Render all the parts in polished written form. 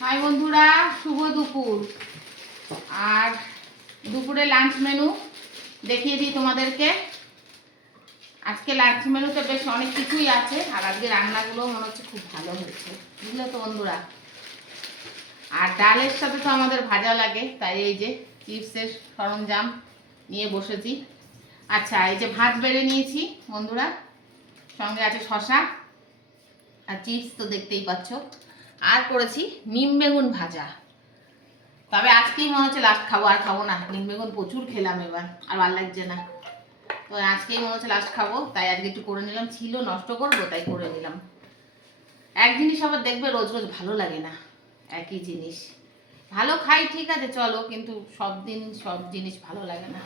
High বন্ধুরা, শুভ দুপুর। আর দুপুরে লাঞ্চ মেনু দেখিয়ে দিই তোমাদেরকে। আজকে লাঞ্চ মেনুতে বেশ অনেক কিছুই আছে, আর আজকে রান্নাগুলো মনে হচ্ছে খুব ভালো হয়েছে, বুঝলে তো বন্ধুরা। আর ডালের সাথে তো আমাদের ভাজা লাগে, তাই এই যে চিপসের সরঞ্জাম নিয়ে বসেছি। আচ্ছা, এই যে ভাত বেড়ে নিয়েছি বন্ধুরা, সঙ্গে আছে শশা আর চিপস তো দেখতেই পাচ্ছ, আর করেছি নিম বেগুন ভাজা। তবে আজকেই মনে হচ্ছে লাস্ট খাবো, আর খাবো না। নিম বেগুন প্রচুর খেলাম এবার, আর ভালো লাগছে না। তো আজকেই মনে হচ্ছে লাস্ট খাবো, তাই আজকে একটু করে নিলাম। ছিল নষ্ট করবো, তাই করে নিলাম। এক জিনিস আবার দেখবে রোজ রোজ ভালো লাগে না, একই জিনিস। ভালো খাই ঠিক আছে চলো, কিন্তু সব দিন সব জিনিস ভালো লাগে না।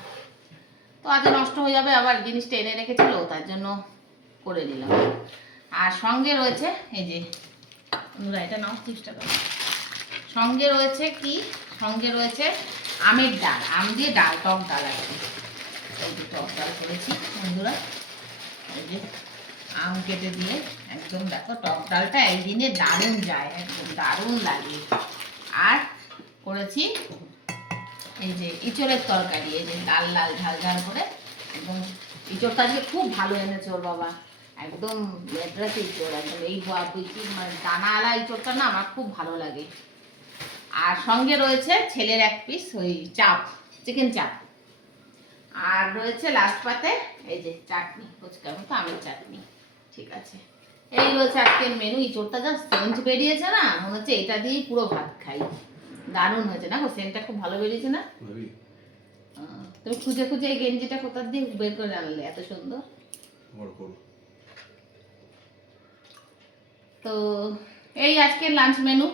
তো আজ নষ্ট হয়ে যাবে, আবার জিনিসটা এনে রেখেছিল, তার জন্য করে নিলাম। আর সঙ্গে রয়েছে এই যে এটা নাও, চিপসটা দাও। সঙ্গে রয়েছে কি, সঙ্গে রয়েছে আমের ডাল, আম দিয়ে ডাল, টক ডাল আর কি। এই যে টক ডাল করেছি বন্ধুরা, এই যে আম কেটে দিয়ে একদম দেখো, টক ডালটা একদিনে দারুণ যায়, একদম দারুণ লাগে। আর করেছি এই যে ইঁচড়ের তরকারি, এই যে লাল লাল ঝাল ঝাল করে একদম। ইঁচড়টা আজকে খুব ভালো এনেছে ওর বাবা, একদম মেদ্রাসি ইঁচড়, একদম এই মানে দানাওয়ালা ইঁচড়টা না আমার খুব ভালো লাগে। আর সঙ্গে রয়েছে ছেলের এক পিস ওই চাপ, চিকেন চাপ। আর রয়েছে লাস্ট পাতে এই যে চাটনি, ফুচকার মতো আমের চাটনি। ঠিক আছে, এই রয়েছে আজকের মেনু। ইঁচড়টা যা সেন্ট বেরিয়েছে না, মনে হচ্ছে এটা দিয়েই পুরো ভাত খাই। দারুণ হয়েছে না গো, সেন্টটা খুব ভালো বেরিয়েছে না? তুমি খুঁজে খুঁজে এই গেঞ্জিটা কোথা দিয়ে বের করে আনলে এত সুন্দর? তো এই আজকের লাঞ্চ মেনু,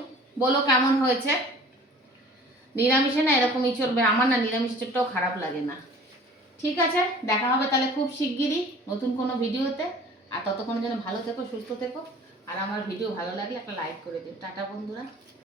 বলো কেমন হয়েছে? নিরামিষে না এরকমই চলবে, আমার না নিরামিষ চোটটাও খারাপ লাগে না। ঠিক আছে, দেখা হবে তাহলে খুব শিগগিরই নতুন কোনো ভিডিওতে। আর ততক্ষণের জন্য ভালো থেকো, সুস্থ থেকো। আর আমার ভিডিও ভালো লাগলে একটা লাইক করে দিও। টাটা বন্ধুরা।